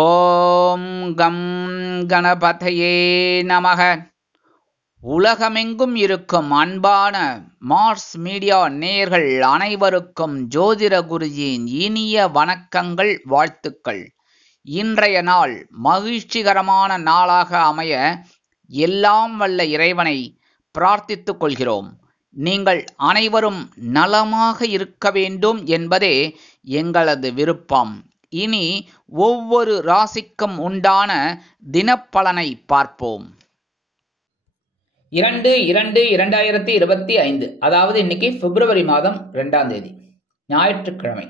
ஓம் come கணபதையே நமக. உலகமெங்கும் இருக்கும் அன்பான மார்ஸ் மீடியா நேயர்கள் அனைவருக்கும் ஜோதிட குருஜியின் இனிய வணக்கங்கள், வாழ்த்துக்கள். இன்றைய நாள் மகிழ்ச்சிகரமான நாளாக அமைய எல்லாம் வல்ல இறைவனை பிரார்த்தித்துக் கொள்கிறோம். நீங்கள் அனைவரும் நலமாக இருக்க வேண்டும் என்பதே எங்களது விருப்பம். இனி ஒவ்வொரு ராசிக்கும் உண்டான தினப்பலனை பார்ப்போம். 2/2/2025, அதாவது இன்னைக்கு பிப்ரவரி மாதம் 2ஆம் தேதி ஞாயிற்றுக்கிழமை.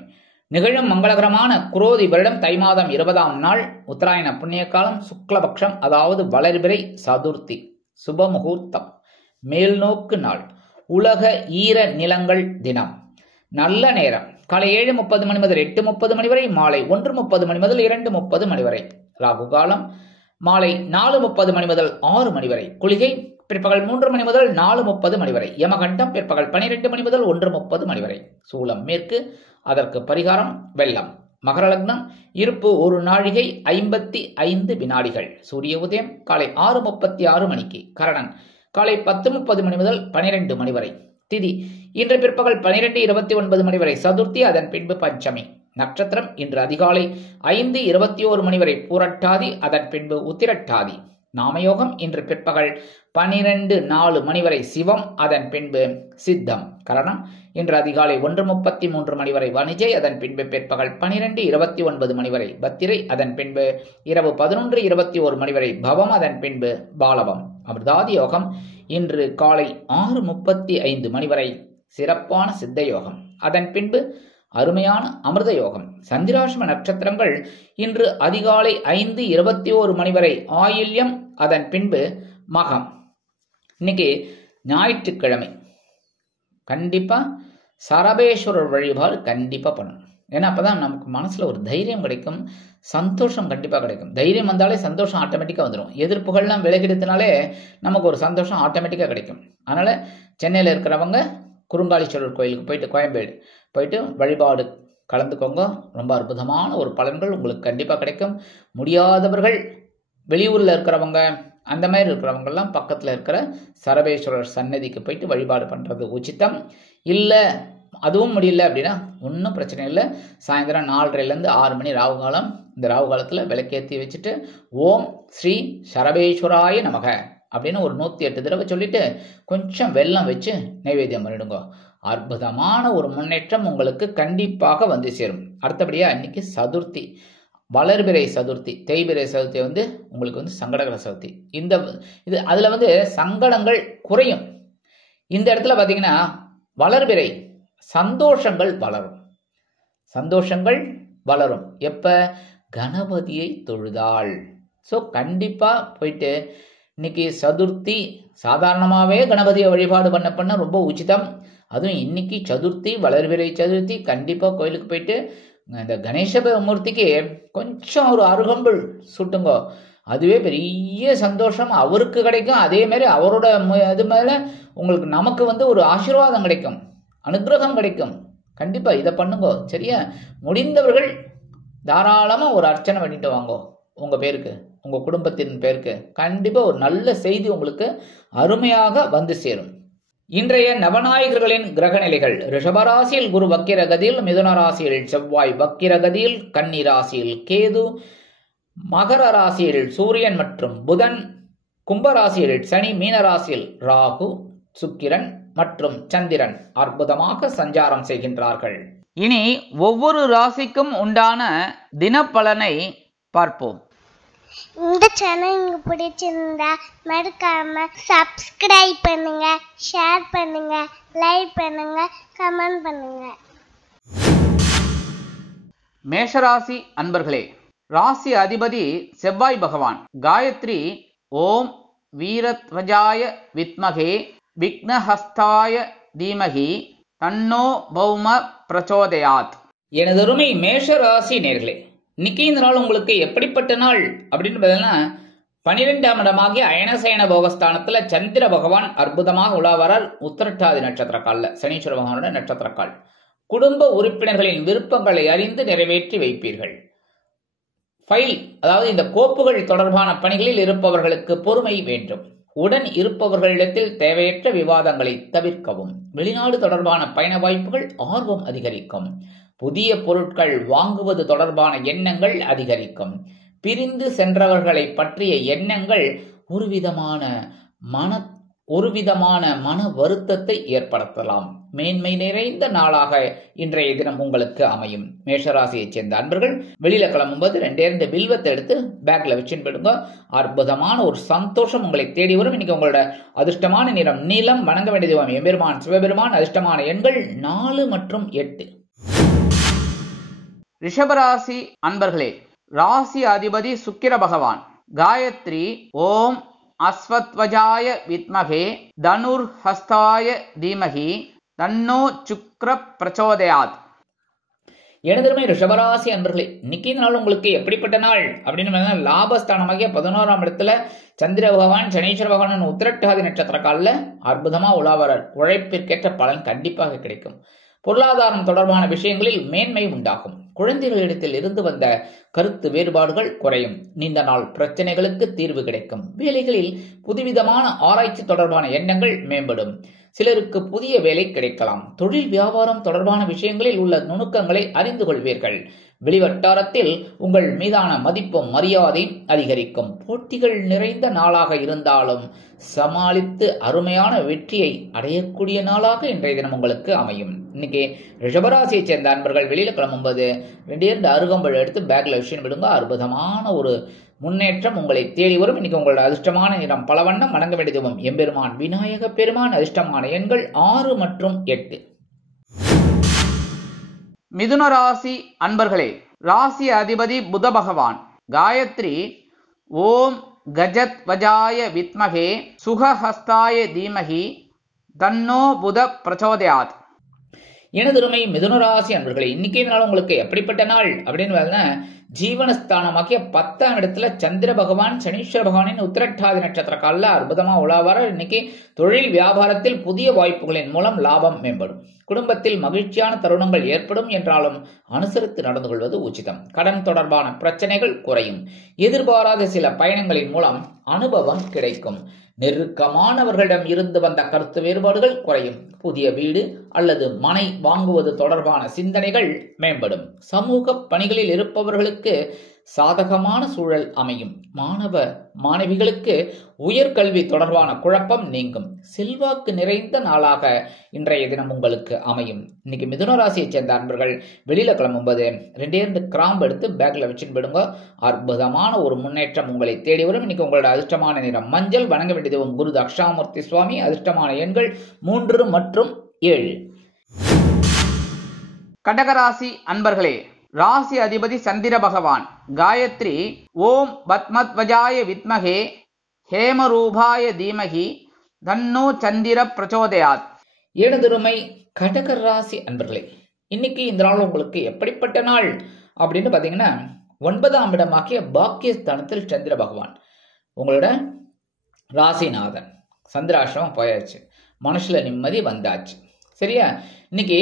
நிகழும் மங்களகரமான குரோதி வருடம் தை மாதம் 20ஆம் நாள், உத்தராயண புண்ணிய காலம், சுக்லபக்ஷம், அதாவது வளர்பிறை சதுர்த்தி, சுபமுகூர்த்தம், மேல்நோக்கு நாள், உலக ஈர நிலங்கள் தினம். நல்ல நேரம் காலை 7:30 மணி முதல் 8:30 மணி வரை, மாலை 1:30 மணி முதல் 2:30 மணி வரை. ராகு காலம் மாலை 4:30 மணி முதல் 6 மணி வரை. குளிகை பிற்பகல் 3 மணி முதல் 4:30 மணி வரை. யமகண்டம் பிற்பகல் 12 மணி முதல் 1:30 மணி வரை. சூலம் மேற்கு, அதற்கு பரிகாரம் வெள்ளம். மகர லக்னம், இருப்பு 1 நாழிகை 55 வினாடிகள். சூரிய உதயம் காலை 6:36 மணிக்கு. கரணன் காலை 10:30 மணி முதல் 12 மணி வரை. திதி இன்று பிற்பகல் 12:29 மணி வரை சதுர்த்தி, அதன் பின்பு பஞ்சமி. நட்சத்திரம் இன்று அதிகாலை 5:21 மணி வரை பூரட்டாதி, அதன் பின்பு உத்திரட்டாதி. நாமயோகம் இன்று பிற்பகல் 12:04 மணி வரை சிவம், அதன் பின்பு சித்தம். கரணம் இன்று அதிகாலை 1:33 மணி வரை வணிஜை, அதன் பின்பு பிற்பகல் 12:29 மணி வரை பத்திரை, அதன் பின்பு இரவு 11:21 மணி வரை பவம், அதன் பின்பு பாலவம். அமிர்தாதி யோகம் இன்று காலை 6:35 மணி வரை சிறப்பான சித்த யோகம், அதன் பின்பு அருமையான அமிர்த யோகம். சந்திராஷ்டம நட்சத்திரங்கள் இன்று அதிகாலை 5:21 மணி வரை ஆயில்யம், அதன் பின்பு மகம். இன்னைக்கு ஞாயிற்றுக்கிழமை. கண்டிப்பா சரபேஸ்வரர் வழிபாடு கண்டிப்பா பண்ணணும். ஏன்னா அப்பதான் நமக்கு மனசுல ஒரு தைரியம் கிடைக்கும், சந்தோஷம் கண்டிப்பா கிடைக்கும். தைரியம் வந்தாலே சந்தோஷம் ஆட்டோமேட்டிக்கா வந்துடும். எதிர்ப்புகள்லாம் விலகிடுத்தினாலே நமக்கு ஒரு சந்தோஷம் ஆட்டோமேட்டிக்கா கிடைக்கும். அதனால சென்னையில் இருக்கிறவங்க குறுங்காலீஸ்வரர் கோயிலுக்கு போயிட்டு, கோயம்பேடு போயிட்டு வழிபாடு கலந்துக்கோங்க. ரொம்ப அற்புதமான ஒரு பலன்கள் உங்களுக்கு கண்டிப்பா கிடைக்கும். முடியாதவர்கள், வெளியூர்ல இருக்கிறவங்க, அந்த மாதிரி இருக்கிறவங்கெல்லாம் பக்கத்தில் இருக்கிற சரபேஸ்வரர் சன்னதிக்கு போயிட்டு வழிபாடு பண்ணுறது உச்சிதம். இல்லை அதுவும் முடியல அப்படின்னா ஒன்றும் பிரச்சனை இல்லை. சாயந்தரம் 4:30 6 மணி ராகு காலம். இந்த ராகு காலத்தில் விளக்கேற்றி வச்சுட்டு ஓம் ஸ்ரீ சரபேஸ்வராய நமக அப்படின்னு ஒரு 108 தடவை சொல்லிட்டு கொஞ்சம் வெல்லம் வச்சு நைவேத்தியம் பண்ணிடுங்க. அற்புதமான ஒரு முன்னேற்றம் உங்களுக்கு கண்டிப்பாக வந்து சேரும். அடுத்தபடியாக இன்னைக்கு சதுர்த்தி, வளர்பிறை சதுர்த்தி. தேய்பிறை சதுர்த்தி உங்களுக்கு சங்கடகர சதுர்த்தி. இது அதில் சங்கடங்கள் குறையும். இந்த இடத்துல பார்த்தீங்கன்னா வளர்பிறை சந்தோஷங்கள் வளரும். சந்தோஷங்கள் வளரும் எப்ப? கணபதியை தொழுதாள். ஸோ கண்டிப்பாக போயிட்டு இன்னைக்கு சதுர்த்தி, சாதாரணமாகவே கணபதியை வழிபாடு பண்ண ரொம்ப உச்சிதம். அதுவும் இன்னைக்கு சதுர்த்தி, வளர்பிறை சதுர்த்தி, கண்டிப்பாக கோயிலுக்கு போயிட்டு இந்த கணேச மூர்த்திக்கு கொஞ்சம் ஒரு அருகம்புல் சுட்டுங்கோ. அதுவே பெரிய சந்தோஷம் அவருக்கு கிடைக்கும். அதே மாதிரி அவரோட இது மேலே உங்களுக்கு நமக்கு ஒரு ஆசீர்வாதம் கிடைக்கும், அனுகிரகம் கிடைக்கும். கண்டிப்பாக இதை பண்ணுங்கோ. சரியா? முடிந்தவர்கள் தாராளமாக ஒரு அர்ச்சனை பண்ணிட்டு வாங்கோ. உங்கள் பேருக்கு, உங்கள் குடும்பத்தின் பேருக்கு கண்டிப்பாக ஒரு நல்ல செய்தி உங்களுக்கு அருமையாக வந்து சேரும். இன்றைய நவநாயகர்களின் கிரக நிலைகள்: ரிஷபராசியில் குரு வக்கிரகதியில், மிதுன ராசியில் செவ்வாய் வக்கிரகதியில், கன்னி ராசியில் கேது, மகர ராசியில் சூரியன் மற்றும் புதன், கும்பராசியில் சனி, மீன ராசியில் ராகு, சுக்கிரன் மற்றும் சந்திரன் அற்புதமாக சஞ்சாரம் செய்கின்றார்கள். இனி ஒவ்வொரு ராசிக்கும் உண்டான தினப்பலனை பார்ப்போம். இந்த சேனல் உங்களுக்கு பிடிச்சிருந்தா மறக்காம சப்ஸ்கிரைப் பண்ணுங்க, ஷேர் பண்ணுங்க, லைக் பண்ணுங்க, கமெண்ட் பண்ணுங்க. மேஷராசி அன்பர்களே, ராசி அதிபதி செவ்வாய் பகவான். காயத்ரி ஓம் வீரத்வஜாய வித்மகே விக்னஹஸ்தாய தீமகி தன்னோ பௌம பிரச்சோதயாத். எனதருமை மேஷராசி நேர்களே, இன்னைக்கு இந்த நாள் உங்களுக்கு எப்படிப்பட்ட நாள் அப்படின்னு பார்த்தீங்கன்னா, 12ஆம் இடமாகிய அயனசயன போகஸ்தானத்துல சந்திர பகவான் அற்புதமாக உலாவரால். உத்திரட்டாதி நட்சத்திர காலில் சனீஸ்வர பகவானோட நட்சத்திர கால். குடும்ப உறுப்பினர்களின் விருப்பங்களை அறிந்து நிறைவேற்றி வைப்பீர்கள். ஃபைல் அதாவது இந்த கோப்புகள் தொடர்பான பணிகளில் இருப்பவர்களுக்கு பொறுமை வேண்டும். உடன் இருப்பவர்களிடத்தில் தேவையற்ற விவாதங்களை தவிர்க்கவும். வெளிநாடு தொடர்பான பயண வாய்ப்புகள் ஆர்வம் அதிகரிக்கும். புதிய பொருட்கள் வாங்குவது தொடர்பான எண்ணங்கள் அதிகரிக்கும். பிரிந்து சென்றவர்களை பற்றிய எண்ணங்கள் ஒருவிதமான மன வருத்தத்தை ஏற்படுத்தலாம். மேன்மை நிறைந்த நாளாக இன்றைய தினம் உங்களுக்கு அமையும். மேஷராசியைச் சேர்ந்த அன்பர்கள் வெளியில கிளம்பும்போது 2 வில்வத்தை எடுத்து பேக்ல வச்சுன்னு போயிடுங்க. அற்புதமான ஒரு சந்தோஷம் உங்களை தேடி வரும். இன்னைக்கு உங்களோட அதிர்ஷ்டமான நிறம் நீலம். வணங்க வேண்டிய தெய்வம் எம்பெருமான் சிவபெருமான். அதிர்ஷ்டமான எண்கள் 4 மற்றும் 8. ரிஷபராசி அன்பர்களே, ராசி அதிபதி சுக்கிர பகவான். காயத்ரி ஓம் அஸ்வத்வஜாய வித்மகே தனுர் ஹஸ்தாய தீமகி தன்னோ சுக்ர பிரச்சோதயாத். எனதருமை ரிஷபராசி அன்பர்களே, இன்னைக்கு நாள் உங்களுக்கு எப்படிப்பட்ட நாள் அப்படின்னு லாபஸ்தானமாகிய 11ஆம் இடத்துல சந்திர பகவான் சனீஸ்வர பகவான் உத்திரட்டாதி நட்சத்திர காலில் அற்புதமா உலாவரர். உழைப்பிற்கேற்ற பலன் கண்டிப்பாக கிடைக்கும். பொருளாதாரம் தொடர்பான விஷயங்களில் மேன்மை உண்டாகும். குழந்தைகளிடத்தில் இருந்து வந்த கருத்து வேறுபாடுகள் குறையும். நீண்ட நாள் பிரச்சனைகளுக்கு தீர்வு கிடைக்கும். வேலைகளில் புதுவிதமான ஆராய்ச்சி தொடர்பான எண்ணங்கள் மேம்படும். சிலருக்கு புதிய வேலை கிடைக்கலாம். தொழில் வியாபாரம் தொடர்பான விஷயங்களில் உள்ள நுணுக்கங்களை அறிந்து கொள்வீர்கள். வெளிவட்டாரத்தில் உங்கள் மீதான மதிப்பும் மரியாதையும் அதிகரிக்கும். போட்டிகள் நிறைந்த நாளாக இருந்தாலும் சமாளித்து அருமையான வெற்றியை அடையக்கூடிய நாளாக இன்றைய தினம் உங்களுக்கு அமையும். இன்னைக்கு ரிஷபராசியை சேர்ந்த அன்பர்கள் வெளியில கிளம்பும்போது 2 அருகம்பழம் எடுத்து பேக்ல விஷயம் விடுங்க. அற்புதமான ஒரு முன்னேற்றம் உங்களை தேடி வரும். இன்னைக்கு உங்களோட அதிர்ஷ்டமான நிறம் பலவண்ணம். வணங்க வேண்டிய தெய்வம் எம்பெருமான் விநாயக பெருமான். அதிர்ஷ்டமான எண்கள் 6 மற்றும் 8. மிதுன ராசி அன்பர்களே, ராசி அதிபதி புத பகவான். காயத்ரி ஓம் கஜத் வஜாய வித்மகே சுகஹஸ்தாய தீமகி தன்னோ புத பிரச்சோதயாத். எனதுருமை மிதுனராசி அன்பர்களே, இன்னைக்கு நாள் உங்களுக்கு எப்படிப்பட்ட நாள் அப்படின்னு ஜீவனஸ்தானமாக்கிய 10ஆம் இடத்துல சந்திர பகவான் சனீஸ்வர பகவானின் உத்திரட்டாதி நட்சத்திர காலில் அற்புதமா உலாவார. இன்னைக்கு தொழில் வியாபாரத்தில் புதிய வாய்ப்புகளின் மூலம் லாபம் மேம்படும். குடும்பத்தில் மகிழ்ச்சியான தருணங்கள் ஏற்படும் என்றாலும் அனுசரித்து நடந்து கொள்வது உச்சிதம். கடன் தொடர்பான பிரச்சனைகள் குறையும். எதிர்பாராத சில பயணங்களின் மூலம் அனுபவம் கிடைக்கும். நெருக்கமானவர்களிடம் இருந்து வந்த கருத்து வேறுபாடுகள் குறையும். புதிய வீடு அல்லது மனை வாங்குவது தொடர்பான சிந்தனைகள் மேம்படும். சமூக பணிகளில் இருப்பவர்களுக்கு சாதகமான சூழல் அமையும். மாணவ மாணவிகளுக்கு உயர்கல்வி தொடர்பான குழப்பம் நீங்கும். செல்வாக்கு நிறைந்த நாளாக இன்றைய தினம் உங்களுக்கு அமையும். இன்னைக்கு மிதுன ராசியை சேர்ந்த அன்பர்கள் வெளியில கிளம்பும்போது 2 கிராம்பு எடுத்து பேக்ல வச்சுன்னு போயிடுங்க. அற்புதமான ஒரு முன்னேற்றம் உங்களை தேடி வரும். இன்னைக்கு உங்களோட அதிர்ஷ்டமான நிறம் மஞ்சள். வணங்க வேண்டிய தெய்வம் குரு தக்ஷாமூர்த்தி சுவாமி. அதிர்ஷ்டமான எண்கள் 3 மற்றும் 7. கடகராசி அன்பர்களே, ராசி அதிபதி சந்திர பகவான். காயத்ரி ஓம் பத்மத்வஜாய வித்மகே ஹேமரூபாய தீமகி தன்னோ சந்திர பிரச்சோதயாத். எனதுருமை கடக ராசி அன்பர்களே, இன்னைக்கு இந்த நாள் உங்களுக்கு எப்படிப்பட்ட நாள் அப்படின்னு பாத்தீங்கன்னா 9ஆம் இடமாக்கிய பாக்கியஸ்தானத்தில் சந்திர பகவான் உங்களோட ராசிநாதன். சந்திராஷ்டிரமம் போயாச்சு. மனசுல நிம்மதி வந்தாச்சு. சரியா? இன்னைக்கு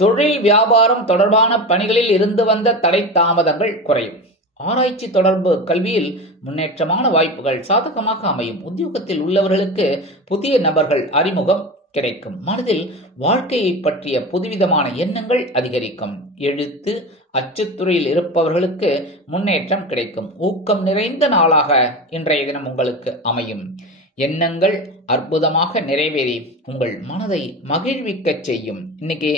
தொழில் வியாபாரம் தொடர்பான பணிகளில் இருந்து வந்த தடை தாமதங்கள் குறையும். ஆராய்ச்சி தொடர்பு கல்வியில் முன்னேற்றமான வாய்ப்புகள் சாதகமாக அமையும். உத்தியோகத்தில் உள்ளவர்களுக்கு புதிய நபர்கள் அறிமுகம் கிடைக்கும். மனதில் வாழ்க்கையை பற்றிய புதுவிதமான எண்ணங்கள் அதிகரிக்கும். எழுத்து அச்சுத்துறையில் இருப்பவர்களுக்கு முன்னேற்றம் கிடைக்கும். ஊக்கம் நிறைந்த நாளாக இன்றைய தினம் உங்களுக்கு அமையும். எண்ணங்கள் அற்புதமாக நிறைவேறி உங்கள் மனதை மகிழ்விக்க செய்யும். இன்னைக்கு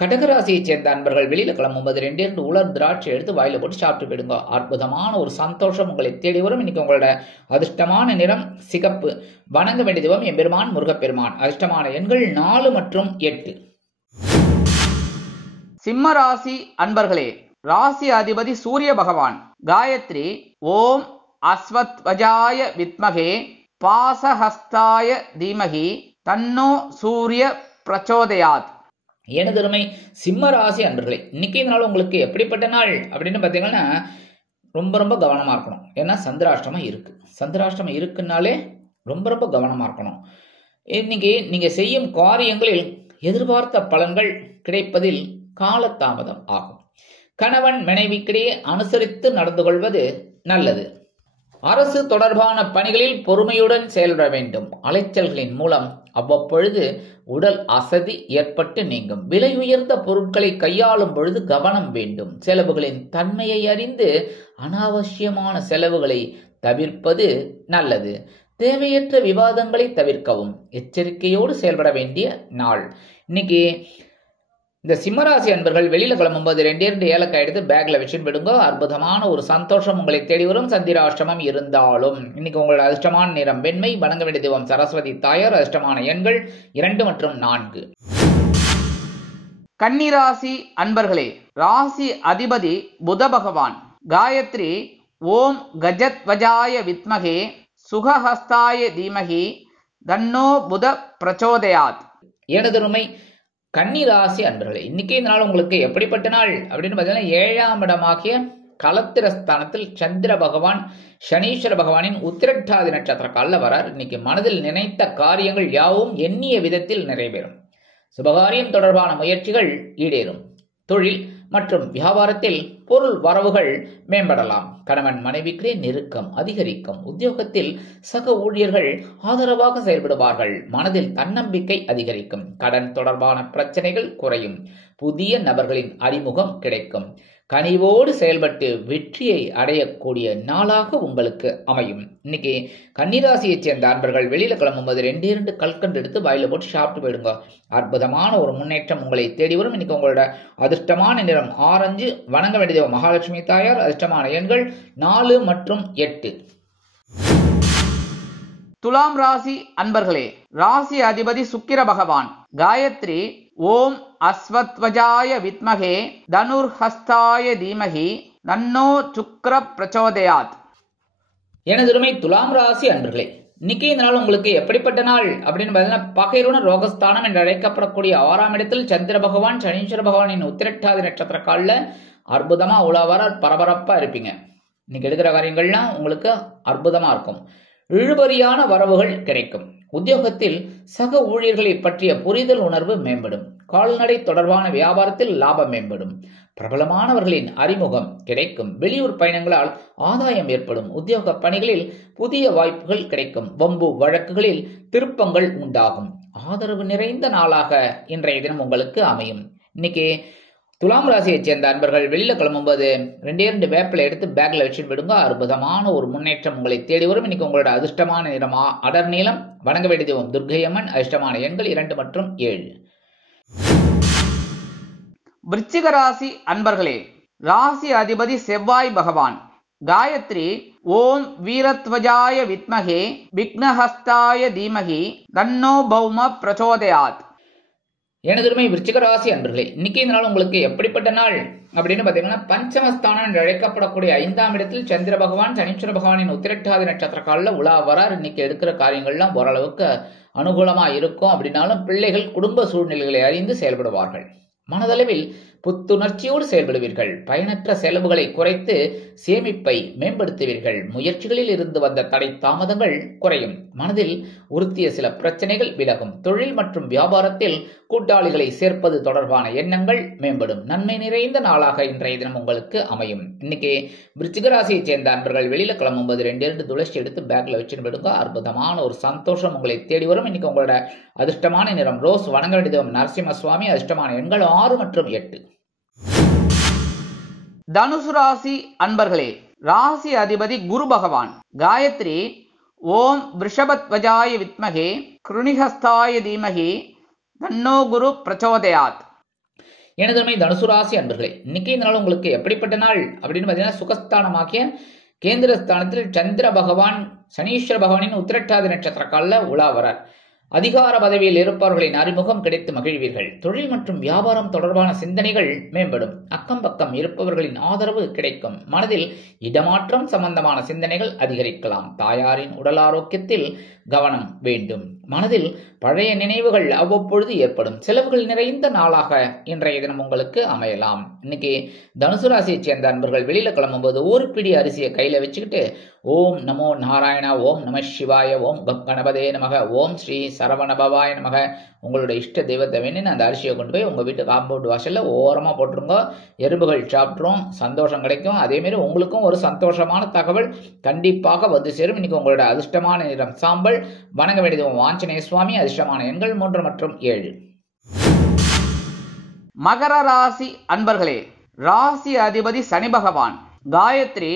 கடகராசியை சேர்ந்த அன்பர்கள் வெளியில கிளம்பும்போது 2 உலர் திராட்சை எடுத்து வாயில போட்டு சாப்பிட்டு போயிடுங்க. அற்புதமான ஒரு சந்தோஷம் உங்களை தேடி வரும். இன்னைக்கு உங்களோட அதிர்ஷ்டமான நிறம் சிகப்பு. வணங்க வேண்டிய தெய்வம் எம்பெருமான் முருகப்பெருமான். அதிர்ஷ்டமான எண்கள் 4 மற்றும் 8. சிம்ம ராசி அன்பர்களே, ராசி அதிபதி சூரிய பகவான். காயத்ரி ஓம் அஸ்வத்வஜாய வித்மகே பாசஹஸ்தாய தீமகி தன்னோ சூரிய பிரச்சோதயாத். எனதருமை சிம்ம ராசி அன்பர்களே, இன்னைக்கு நாள் உங்களுக்கு எப்படிப்பட்ட நாள் அப்படின்னு பார்த்தீங்கன்னா ரொம்ப கவனமா இருக்கணும். ஏன்னா சந்திராஷ்டிரமம் இருக்கு. சந்திராஷ்டிரமம் இருக்குன்னாலே ரொம்ப கவனமா இருக்கணும். இன்னைக்கு நீங்க செய்யும் காரியங்களில் எதிர்பார்த்த பலன்கள் கிடைப்பதில் காலதாமதம் ஆகும். கணவன் மனைவிக்கிடையே அனுசரித்து நடந்து கொள்வது நல்லது. அரசு தொடர்பான பணிகளில் பொறுமையுடன் செயல்பட வேண்டும். அலைச்சல்களின் மூலம் அவ்வப்பொழுது உடல் அசதி ஏற்பட்டு நீங்கும். விலை உயர்ந்த பொருட்களை கையாளும் பொழுது கவனம் வேண்டும். செலவுகளின் தன்மையை அறிந்து அனாவசியமான செலவுகளை தவிர்ப்பது நல்லது. தேவையற்ற விவாதங்களை தவிர்க்கவும். எச்சரிக்கையோடு செயல்பட வேண்டிய நாள். இன்னைக்கு இந்த சிம்மராசி அன்பர்கள் வெளியில கிளம்பும்போது 2 ஏலக்காய் எடுத்து பேக்ல வச்சுன்னு விடுங்க. அற்புதமான ஒரு சந்தோஷம் உங்களை தேடி வரும். சந்திராஷ்டமம் இருந்தாலும் இன்னைக்கு உங்களோட அதிர்ஷ்டமான நிறம் வெண்மை. வணங்க வேண்டிய தெய்வம் சரஸ்வதி தாயார். அதிர்ஷ்டமான எண்கள் 2 மற்றும் 4. கன்னிராசி அன்பர்களே, ராசி அதிபதி புத பகவான். காயத்ரி ஓம் கஜத்வஜாய வித்மகே சுகஹஸ்தாய தீமகி தன்னோ புத பிரச்சோதயாத். எனதருமை கன்னிராசி அன்பர்களே, இன்னைக்கு இந்த நாள் உங்களுக்கு எப்படிப்பட்ட நாள் அப்படின்னு பார்த்தீங்கன்னா 7ஆம் இடமாகிய களத்திரஸ்தானத்தில் சந்திர பகவான் சனீஸ்வர பகவானின் உத்திரட்டாதி நட்சத்திர காலில் வரார். இன்னைக்கு மனதில் நினைத்த காரியங்கள் யாவும் எண்ணிய விதத்தில் நிறைவேறும். சுபகாரியம் தொடர்பான முயற்சிகள் ஈடேறும். தொழில் மற்றும் வியாபாரத்தில் பொருள் வரவுகள் மேம்படலாம். கணவன் மனைவிக்கிடையே நெருக்கம் அதிகரிக்கும். உத்தியோகத்தில் சக ஊழியர்கள் ஆதரவாக செயல்படுவார்கள். மனதில் தன்னம்பிக்கை அதிகரிக்கும். கடன் தொடர்பான பிரச்சனைகள் குறையும். புதிய நபர்களின் அறிமுகம் கிடைக்கும். கனிவோடு செயல்பட்டு வெற்றியை அடையக்கூடிய நாளாக உங்களுக்கு அமையும். இன்னைக்கு கன்னிராசியைச் சேர்ந்த அன்பர்கள் வெளியில கிளம்பும்போது 2 கல்கண்டு எடுத்து வாயில போட்டு சாப்பிட்டு போயிடுங்க. அற்புதமான ஒரு முன்னேற்றம் உங்களை தேடி வரும். இன்னைக்கு உங்களோட அதிர்ஷ்டமான நிறம் ஆரஞ்சு. வணங்க வேண்டிய மகாலட்சுமி தாயார். அதிர்ஷ்டமான எண்கள் 4 மற்றும் 8. துலாம் ராசி அன்பர்களே, ராசி அதிபதி சுக்கிர பகவான். காயத்ரி ஓம் அஸ்வத்வஜாய வித்மகே தனுர்ஹஸ்தாய தீமகி தன்னோ சுக்ர பிரச்சோதயாத். எனதுமை துலாம் ராசி அன்பர்களே, இன்னைக்கு இந்த நாள் உங்களுக்கு எப்படிப்பட்ட நாள் அப்படின்னு பார்த்தீங்கன்னா பகைருண ரோகஸ்தானம் என்று அழைக்கப்படக்கூடிய 6ஆம் இடத்தில் சந்திர பகவான் சனீஸ்வர பகவானின் உத்திரட்டாதி நட்சத்திர காலில் அற்புதமா உலாவர பரபரப்பா இருப்பீங்க. இன்னைக்கு எடுக்கிற காரியங்கள்லாம் உங்களுக்கு அற்புதமா இருக்கும். இழுபறியான வரவுகள் கிடைக்கும். உத்தியோகத்தில் சக ஊழியர்களை பற்றிய புரிதல் உணர்வு மேம்படும். கால்நடை தொடர்பான வியாபாரத்தில் லாபம் மேம்படும். பிரபலமானவர்களின் அறிமுகம் கிடைக்கும். வெளியூர் பயணங்களால் ஆதாயம் ஏற்படும். உத்தியோக பணிகளில் புதிய வாய்ப்புகள் கிடைக்கும். வம்பு வழக்குகளில் திருப்பங்கள் உண்டாகும். ஆதரவு நிறைந்த நாளாக இன்றைய தினம் உங்களுக்கு அமையும். இன்னைக்கு துலாம் ராசியைச் சேர்ந்த அன்பர்கள் வெளியில கிளம்பும்போது 2 வேப்பிலை எடுத்து பேக்ல வச்சுட்டு விடுங்க. அற்புதமான ஒரு முன்னேற்றம் உங்களை தேடி வரும். இன்னைக்கு உங்களோட அதிர்ஷ்டமான நிறம் அடர் நீளம். வணங்க வேண்டிய தெய்வம் துர்க்கையம்மன். அதிர்ஷ்டமான எண்கள் 2 மற்றும் 7. விருச்சிக ராசி அன்பர்களே, ராசி அதிபதி செவ்வாய் பகவான். காயத்ரி ஓம் வீரத்வஜாய வித்மகே விக்னஹஸ்தாய தீமகி தன்னோ பௌம பிரச்சோதயாத். எனதுமை விருச்சிக ராசி அன்பர்களே, இன்னைக்கு இந்த நாள் உங்களுக்கு எப்படிப்பட்ட நாள் அப்படின்னு பாத்தீங்கன்னா பஞ்சமஸ்தானம் என்று அழைக்கப்படக்கூடிய 5ஆம் இடத்தில் சந்திர பகவான் சனீஸ்வர பகவானின் உத்திரட்டாதி நட்சத்திர காலில் உலா வரார். இன்னைக்கு எடுக்கிற காரியங்கள்லாம் ஓரளவுக்கு அனுகூலமா இருக்கும். அப்படின்னாலும் பிள்ளைகள் குடும்ப சூழ்நிலைகளை அறிந்து செயல்படுவார்கள். மனதளவில் புத்துணர்ச்சியோடு செயல்படுவீர்கள். பயனற்ற செலவுகளை குறைத்து சேமிப்பை மேம்படுத்துவீர்கள். முயற்சிகளில் இருந்து வந்த தடை தாமதங்கள் குறையும். மனதில் உறுத்திய சில பிரச்சனைகள் விலகும். தொழில் மற்றும் வியாபாரத்தில் கூட்டாளிகளை சேர்ப்பது தொடர்பான எண்ணங்கள் மேம்படும். நன்மை நிறைந்த நாளாக இன்றைய தினம் உங்களுக்கு அமையும். இன்னைக்கு விருச்சிக ராசியைச் சேர்ந்த அன்பர்கள் வெளியில கிளம்பும்போது 2 துளசி எடுத்து பேக்ல வச்சுட்டு விடுங்க. அற்புதமான ஒரு சந்தோஷம் உங்களை தேடி வரும். இன்னைக்கு உங்களோட அதிர்ஷ்டமான நிறம் ரோஸ். வணங்க வேண்டிய நரசிம்ம சுவாமி. அதிர்ஷ்டமான எண்கள் 6 மற்றும் 8. தனுசு ராசி அன்பர்களே, ராசி அதிபதி குரு பகவான். காயத்ரி ஓம் விருஷபத்வஜாய வித்மகே கிருணிஹஸ்தாய தீமகி தன்னோ குரு பிரச்சோதயாத். எனதுமை தனுசு ராசி அன்பர்களே, இன்னைக்கு இந்த நாள் உங்களுக்கு எப்படிப்பட்ட நாள் அப்படின்னு பார்த்தீங்கன்னா சுகஸ்தானமாகிய கேந்திரஸ்தானத்தில் சந்திர பகவான் சனீஸ்வர பகவானின் உத்திரட்டாதி நட்சத்திர காலில் உலா வரார். அதிகார பதவியில் இருப்பவர்களின் அறிமுகம் கிடைத்து மகிழ்வீர்கள். தொழில் மற்றும் வியாபாரம் தொடர்பான சிந்தனைகள் மேம்படும். அக்கம் பக்கம் இருப்பவர்களின் ஆதரவு கிடைக்கும். மனதில் இடமாற்றம் சம்பந்தமான சிந்தனைகள் அதிகரிக்கலாம். தாயாரின் உடல் ஆரோக்கியத்தில் கவனம் வேண்டும். மனதில் பழைய நினைவுகள் அவ்வப்பொழுது ஏற்படும். செலவுகள் நிறைந்த நாளாக இன்றைய தினம் உங்களுக்கு அமையலாம். இன்னைக்கு தனுசு ராசியை சேர்ந்த அன்பர்கள் வெளியில கிளம்பும்போது ஒரு பிடி அரிசியை கையில வச்சுக்கிட்டு ஓம் நமோ நாராயணா, ஓம் நம சிவாய, ஓம் கணபதே நமக, ஓம் ஸ்ரீ சரவணபவாய நமக, உங்களுடைய இஷ்ட தெய்வத்தை வேணுன்னு அந்த அரிசியை கொண்டு போய் உங்க வீட்டு காம்பவுண்ட் வாசல்ல ஓரமா போட்டுருங்க. எறும்புகள் சாப்பிட்ரும், சந்தோஷம் கிடைக்கும். அதே மாதிரி உங்களுக்கும் ஒரு சந்தோஷமான தகவல் கண்டிப்பாக வந்து சேரும். இன்னைக்கு உங்களோட அதிர்ஷ்டமான நிறம் சாம்பல். வணங்க வேண்டியது ஆஞ்சநேய சுவாமி. அதிர்ஷ்டமான எண்கள் 3 மற்றும் 7. மகர ராசி அன்பர்களே, ராசி அதிபதி சனி பகவான். காயத்ரி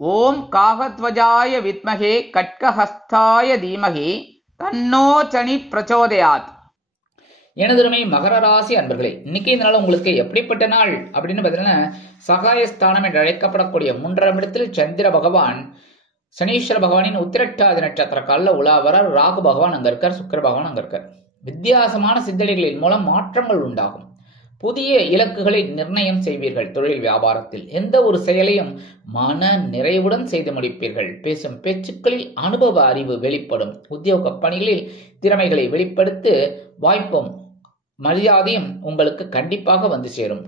ஓம் காகத்வஜாய வித்மகே கட்கஹஸ்தாய தீமகி தன்னோ சனி பிரச்சோதயாத். எனதுமை மகர ராசி அன்பர்களே, இன்னைக்கு இந்த நாள் உங்களுக்கு எப்படிப்பட்ட நாள் அப்படின்னு பார்த்தீங்கன்னா, சகாயஸ்தானம் என்று அழைக்கப்படக்கூடிய 3ஆம் இடத்தில் சந்திர பகவான் சனீஸ்வர பகவானின் உத்திரட்டாதி நட்சத்திர காலில் உலாவரார். ராகு பகவான் அங்க இருக்கார், சுக்கிர பகவான் அங்க இருக்கார். வித்தியாசமான சிந்தனைகளின் மூலம் மாற்றங்கள் உண்டாகும். புதிய இலக்குகளை நிர்ணயம் செய்வீர்கள். தொழில் வியாபாரத்தில் எந்த ஒரு செயலையும் மன நிறைவுடன் செய்து முடிப்பீர்கள். பேசும் பேச்சுக்களில் அனுபவ அறிவு வெளிப்படும். உத்தியோக பணிகளில் திறமைகளை வெளிப்படுத்த வாய்ப்பும் மரியாதையும் உங்களுக்கு கண்டிப்பாக வந்து சேரும்.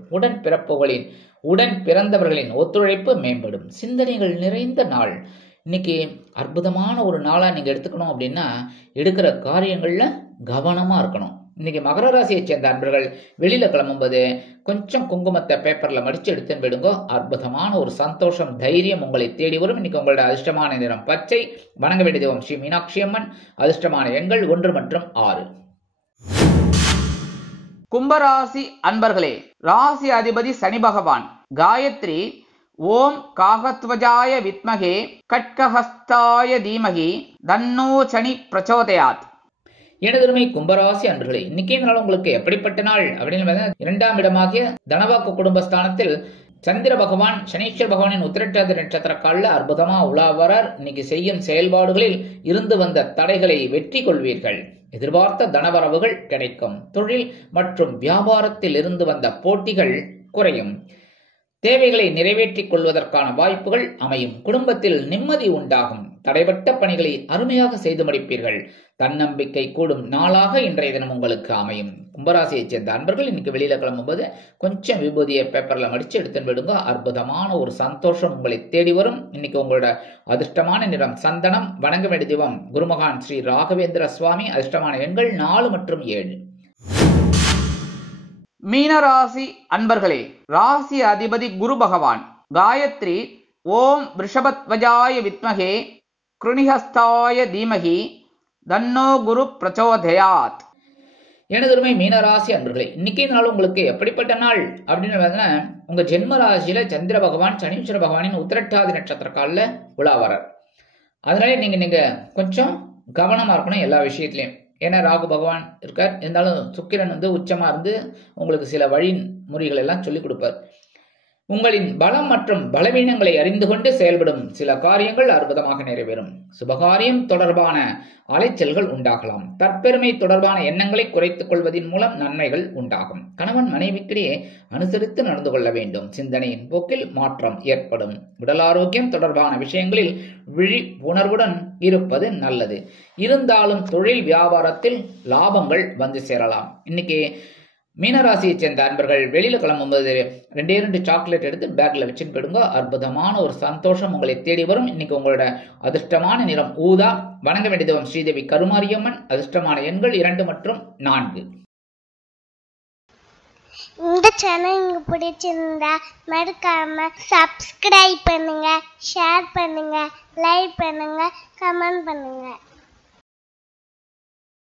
உடன் பிறந்தவர்களின் ஒத்துழைப்பு மேம்படும். சிந்தனைகள் நிறைந்த நாள். இன்னைக்கு அற்புதமான ஒரு நாளா நீங்க எடுத்துக்கணும் அப்படின்னா, எடுக்கிற காரியங்கள்ல கவனமா இருக்கணும். இன்னைக்கு மகர ராசியை சேர்ந்த அன்பர்கள் வெளியில கிளம்பும்போது கொஞ்சம் குங்குமத்தை பேப்பர்ல மடிச்சு எடுத்துன்னு போயிடுங்க. அற்புதமான ஒரு சந்தோஷம், தைரியம் உங்களை தேடி வரும். இன்னைக்கு உங்களோட அதிர்ஷ்டமான நிறம் பச்சை. வணங்க வேண்டிய தெய்வம் ஸ்ரீ மீனாட்சி அம்மன். அதிர்ஷ்டமான எண்கள் 1 மற்றும் 6. கும்பராசி அன்பர்களே, ராசி அதிபதி சனி பகவான். காயத்ரி ஓம் காகத்வஜாய வித்மகே கட்கஹஸ்தாய தீமகி தன்னோ சனி பிரச்சோதயாத். எனதுமை கும்பராசி அன்பர்களே, இன்னைக்கு இந்த நாள் உங்களுக்கு எப்படிப்பட்ட நாள் அப்படின்னு 2ஆம் இடமாகிய தனவாக்கு குடும்பஸ்தானத்தில் சந்திர பகவான் சனீஸ்வர பகவானின் உத்திரட்டாதி நட்சத்திர காலில் அற்புதமா உலாவரார். இன்னைக்கு செய்யும் செயல்பாடுகளில் இருந்து வந்த தடைகளை வெற்றி கொள்வீர்கள். எதிர்பார்த்த தனவரவுகள் கிடைக்கும். தொழில் மற்றும் வியாபாரத்தில் இருந்து வந்த போட்டிகள் குறையும். தேவைகளை நிறைவேற்றிக் கொள்வதற்கான வாய்ப்புகள் அமையும். குடும்பத்தில் நிம்மதி உண்டாகும். தடைப்பட்ட பணிகளை அருமையாக செய்து முடிப்பீர்கள். தன்னம்பிக்கை கூடும் நாளாக இன்றைய தினம் உங்களுக்கு அமையும். கும்பராசியை சேர்ந்த அன்பர்கள் இன்னைக்கு வெளியில கிளம்பும்போது கொஞ்சம் விபூதியை பேப்பர்ல மடிச்சு எடுத்துன்னு விடுங்க. அற்புதமான ஒரு சந்தோஷம் உங்களை தேடி வரும். இன்னைக்கு உங்களோட அதிர்ஷ்டமான நிறம் சந்தனம். வணங்க வேண்டிய தெய்வம் குருமகான் ஸ்ரீ ராகவேந்திர சுவாமி. அதிர்ஷ்டமான எண்கள் 4 மற்றும் 7. மீனராசி அன்பர்களே, ராசி அதிபதி குரு பகவான். காயத்ரி ஓம் ரிஷபத்வஜாய வித்மகே கிருணிஹஸ்தாய தீமகி தன்னோ குரு பிரச்சோதயாத். எனதுமை மீனராசி அன்பர்களே, இன்னைக்கு நாள் உங்களுக்கு எப்படிப்பட்ட நாள் அப்படின்னு உங்க ஜென்ம ராசியில சந்திர பகவான் சனீஸ்வர பகவானின் உத்திரட்டாதி நட்சத்திர காலில் உலாவரார். அதனால நீங்க கொஞ்சம் கவனமா இருக்கணும் எல்லா விஷயத்திலையும். ஏன்னா ராகு பகவான் இருக்கார். இருந்தாலும் சுக்கிரன் உச்சமா இருந்து உங்களுக்கு சில வழிமுறைகள் எல்லாம் சொல்லிக் கொடுப்பார். உங்களின் பலம் மற்றும் பலவீனங்களை அறிந்து கொண்டு செயல்படும் சில காரியங்கள் அற்புதமாக நிறைவேறும். சுபகாரியம் தொடர்பான அலைச்சல்கள் உண்டாகலாம். தற்பெருமை தொடர்பான எண்ணங்களை குறைத்துக் கொள்வதன் மூலம் நன்மைகள் உண்டாகும். கணவன் மனைவிக்கிடையே அனுசரித்து நடந்து கொள்ள வேண்டும். சிந்தனையின் போக்கில் மாற்றம் ஏற்படும். உடல் ஆரோக்கியம் தொடர்பான விஷயங்களில் விழிப்புணர்வுடன் இருப்பது நல்லது. இருந்தாலும் தொழில் வியாபாரத்தில் லாபங்கள் வந்து சேரலாம். இன்னைக்கு மீனராசியை சேர்ந்த அன்பர்கள் வெளியில கிளம்பும்போது 2 சாக்லேட் எடுத்து பேக்ல வச்சுன்னு போயிடுங்க. அற்புதமான ஒரு சந்தோஷம் உங்களை தேடி வரும். இன்னைக்கு உங்களோட அதிர்ஷ்டமான நிறம் ஊதா. வணங்க வேண்டிய தெய்வம் ஸ்ரீதேவி கருமாரியம்மன். அதிர்ஷ்டமான எண்கள் 2 மற்றும் 4. இந்த சேனல் உங்களுக்கு பிடிச்சிருந்தா மறக்காம சப்ஸ்கிரைப் பண்ணுங்க, ஷேர் பண்ணுங்க, லைக் பண்ணுங்க, கமெண்ட் பண்ணுங்க.